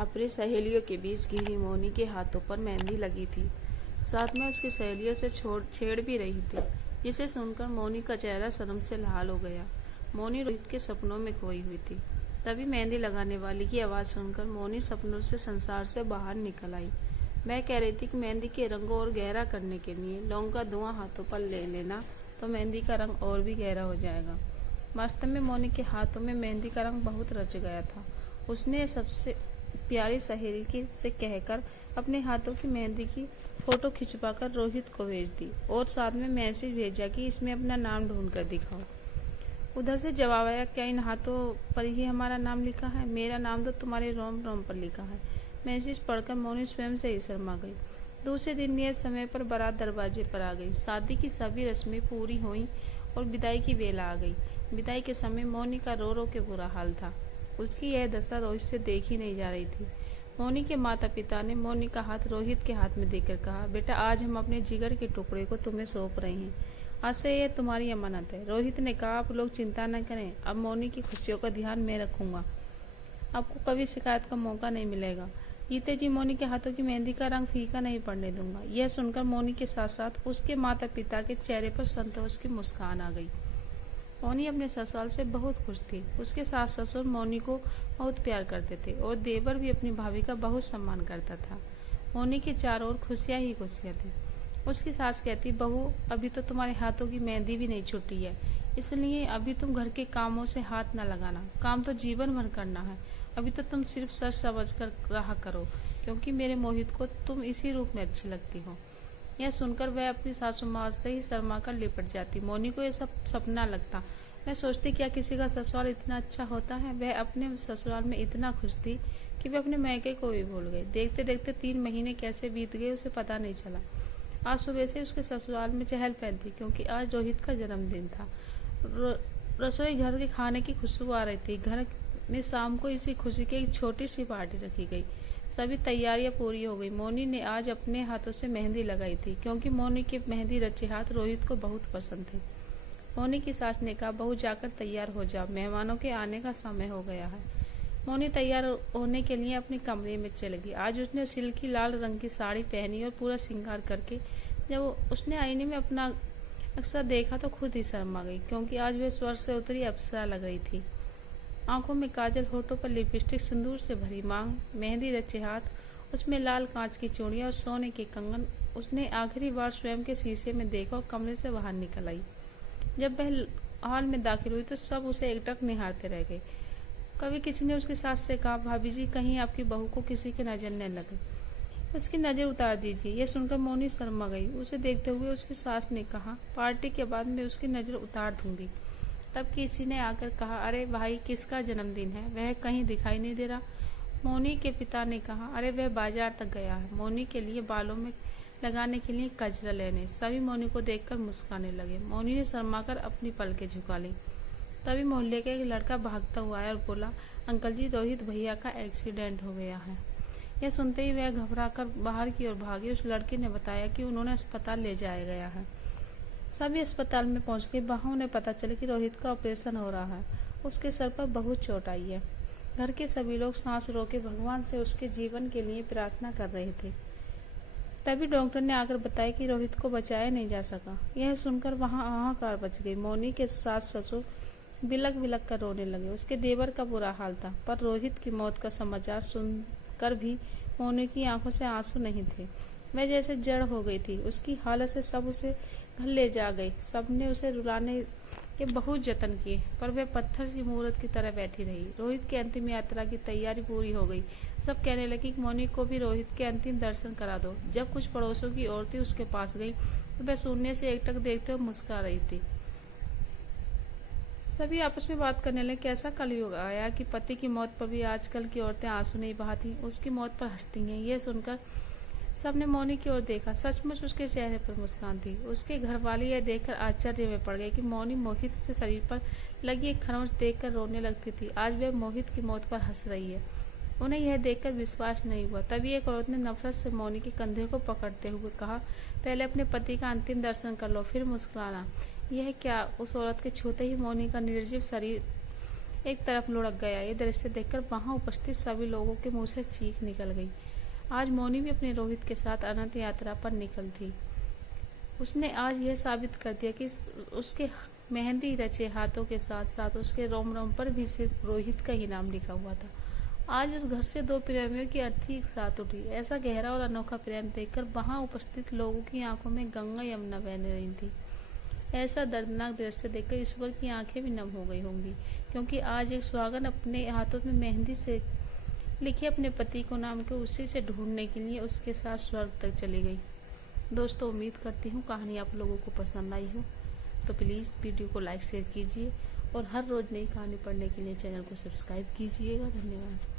अपनी सहेलियों के बीच घिरी मोनी के हाथों पर मेहंदी लगी थी, साथ में उसकी सहेलियों से छेड़ भी रही थी, जिसे सुनकर मोनी का चेहरा शर्म से लाल हो गया। मोनी रोहित के सपनों में खोई हुई थी। तभी मेहंदी लगाने वाली की आवाज़ सुनकर मोनी सपनों से संसार से बाहर निकल आई। मैं कह रही थी कि मेहंदी के रंग को और गहरा करने के लिए लौंग का धुआं हाथों पर ले लेना, तो मेहंदी का रंग और भी गहरा हो जाएगा। वास्तव में मोनी के हाथों में मेहंदी का रंग बहुत रच गया था। उसने सबसे प्यारी सहेली से कहकर अपने हाथों की मेहंदी की फोटो खिंचवाकर रोहित को भेज दी और साथ में मैसेज भेजा कि इसमें अपना नाम ढूंढ कर दिखाओ। उधर से जवाब आया, क्या इन हाथों पर ही हमारा नाम लिखा है? मेरा नाम तो तुम्हारे रोम रोम पर लिखा है। मैसेज पढ़कर मोनी स्वयं से ही शर्मा गई। दूसरे दिन नियत समय पर बारात दरवाजे पर आ गई। शादी की सभी रस्में पूरी हुई और विदाई की बेला आ गई। विदाई के समय मोनी का रो रो के बुरा हाल था। उसकी यह दशा रोहित से देखी नहीं जा रही थी। मोनी के माता पिता ने मोनी का हाथ रोहित के हाथ में देकर कहा, बेटा आज हम अपने जिगर के टुकड़े को तुम्हें सौंप रहे हैं। आज से यह तुम्हारी अमानत है। रोहित ने कहा, आप लोग चिंता न करें, अब मोनी की खुशियों का ध्यान मैं रखूंगा। आपको कभी शिकायत का मौका नहीं मिलेगा। जीते जी मोनी के हाथों की मेहंदी का रंग फीका नहीं पड़ने दूंगा। यह सुनकर मोनी के साथ साथ उसके माता पिता के चेहरे पर संतोष की मुस्कान आ गई। मोनी अपने ससुराल से बहुत खुश थी। उसके सास ससुर मोनी को बहुत प्यार करते थे और देवर भी अपनी भाभी का बहुत सम्मान करता था। मोनी के चारों ओर खुशियां ही खुशियां थी। उसकी सास कहती, बहू अभी तो तुम्हारे हाथों की मेहंदी भी नहीं छूटी है, इसलिए अभी तुम घर के कामों से हाथ न लगाना। काम तो जीवन भर करना है। अभी तो तुम सिर्फ सच समझ कर रहा करो, क्योंकि मेरे मोहित को तुम इसी रूप में अच्छी लगती हो। यह सुनकर वह अपनी सासू माँ से ही शर्मा कर लिपट जाती। मोनी को यह सब सपना लगता। मैं सोचती, क्या किसी का ससुराल इतना अच्छा होता है? वह अपने ससुराल में इतना खुश थी कि वह अपने मैके को भी भूल गई। देखते देखते 3 महीने कैसे बीत गए उसे पता नहीं चला। आज सुबह से उसके ससुराल में चहल पहल थी, क्योंकि आज रोहित का जन्मदिन था। रसोई घर के खाने की खुशबू आ रही थी। घर में शाम को इसी खुशी की एक छोटी सी पार्टी रखी गई। सभी तैयारियां पूरी हो गई। मोनी ने आज अपने हाथों से मेहंदी लगाई थी, क्योंकि मोनी के मेहंदी रचे हाथ रोहित को बहुत पसंद थे। मोनी की सास ने कहा, बहू जाकर तैयार हो जाओ, मेहमानों के आने का समय हो गया है। मोनी तैयार होने के लिए अपने कमरे में चली गई। आज उसने सिल्की लाल रंग की साड़ी पहनी और पूरा श्रृंगार करके जब उसने आईने में अपना अक्सर देखा तो खुद ही शर्मा गई, क्योंकि आज वह स्वर्ग से उतरी अप्सरा लग रही थी। आंखों में काजल, होठों पर लिपस्टिक, सिंदूर से भरी मांग, मेहंदी रचे हाथ, उसमें लाल कांच की चूड़ियां और सोने के कंगन। उसने आखिरी बार स्वयं के शीशे में देखा और कमरे से बाहर निकल आई। जब वह हॉल में दाखिल हुई तो सब उसे एकटक निहारते रह गए। कभी किसी ने उसकी सास से कहा, भाभी जी कहीं आपकी बहू को किसी की नजर न लगे, उसकी नजर उतार दीजिए। यह सुनकर मोनी शर्मा गई। उसे देखते हुए उसकी सास ने कहा, पार्टी के बाद मैं उसकी नजर उतार दूंगी। तब किसी ने आकर कहा, अरे भाई किसका जन्मदिन है? वह कहीं दिखाई नहीं दे रहा। मोनी के पिता ने कहा, अरे वह बाजार तक गया है मोनी के लिए बालों में लगाने के लिए कजरा लेने। सभी मोनी को देखकर मुस्कुराने लगे। मोनी ने शर्माकर अपनी पलकें झुका ली। तभी मोहल्ले का एक लड़का भागता हुआ आया और बोला, अंकल जी रोहित भैया का एक्सीडेंट हो गया है। यह सुनते ही वह घबराकर बाहर की ओर भागी। उस लड़के ने बताया कि उन्होंने अस्पताल ले जाया गया है। सभी अस्पताल में पहुंच गए। वहां उन्हें पता चला कि रोहित का ऑपरेशन हो रहा है। उसके सर पर बहुत चोट आई है। घर के सभी लोग सांस रोके भगवान से उसके जीवन के लिए प्रार्थना कर रहे थे। तभी डॉक्टर ने आकर बताया कि रोहित को बचाया नहीं जा सका। यह सुनकर वहां हाहाकार मच गई। मोनी के सास ससुर बिलक बिलक कर रोने लगे। उसके देवर का बुरा हाल था, पर रोहित की मौत का समाचार सुनकर भी मोनी की आंखों से आंसू नहीं थे। वह जैसे जड़ हो गई थी। उसकी हालत से सब उसे घर ले जा गए। सबने उसे रुलाने के बहुत जतन किए, पर वह पत्थर की मूर्त की तरह बैठी रही। रोहित की अंतिम यात्रा की तैयारी पूरी हो गई। सब कहने लगी कि मोनी को भी रोहित के अंतिम दर्शन करा दो। जब कुछ पड़ोसों की औरतें उसके पास गई तो वह शून्य से एकटक देखते हुए मुस्कुरा रही थी। सभी आपस में बात करने लगे, कैसा कलयुग आया कि पति की मौत पर भी आजकल की औरतें आंसू नहीं बहाती, उसकी मौत पर हंसती हैं। यह सुनकर सबने मोनी की ओर देखा। सचमुच उसके चेहरे पर मुस्कान थी। उसके घर वाले यह देखकर आश्चर्य में पड़ गए कि मोनी मोहित से शरीर पर लगी एक खरोंच देखकर रोने लगती थी, आज वह मोहित की मौत पर हंस रही है। उन्हें यह देखकर विश्वास नहीं हुआ। तभी एक औरत ने नफरत से मोनी के कंधे को पकड़ते हुए कहा, पहले अपने पति का अंतिम दर्शन कर लो, फिर मुस्कुराना। यह क्या? उस औरत के छूते ही मोनी का निर्जीव शरीर एक तरफ लुढ़क गया। ये दृश्य देखकर वहां उपस्थित सभी लोगों के मुंह से चीख निकल गई। आज मौनी भी अपने रोहित के साथ अनंत यात्रा पर निकल थी। उसने आज यह साबित कर दिया कि उसके मेहंदी रचे हाथों के साथ साथ उसके रोम रोम पर भी सिर्फ रोहित का ही नाम लिखा हुआ था। आज उस घर से दो प्रेमियों की अर्थी एक साथ उठी। ऐसा गहरा और अनोखा प्रेम देखकर वहां उपस्थित लोगों की आंखों में गंगा यमुना बहने रही थी। ऐसा दर्दनाक दृश्य देखकर ईश्वर की आंखें भी नम हो गई होंगी, क्योंकि आज एक सुहागन अपने हाथों में मेहंदी से लिखे अपने पति को नाम के उसी से ढूंढने के लिए उसके साथ स्वर्ग तक चली गई। दोस्तों, उम्मीद करती हूँ कहानी आप लोगों को पसंद आई हो, तो प्लीज़ वीडियो को लाइक शेयर कीजिए और हर रोज़ नई कहानी पढ़ने के लिए चैनल को सब्सक्राइब कीजिएगा। धन्यवाद।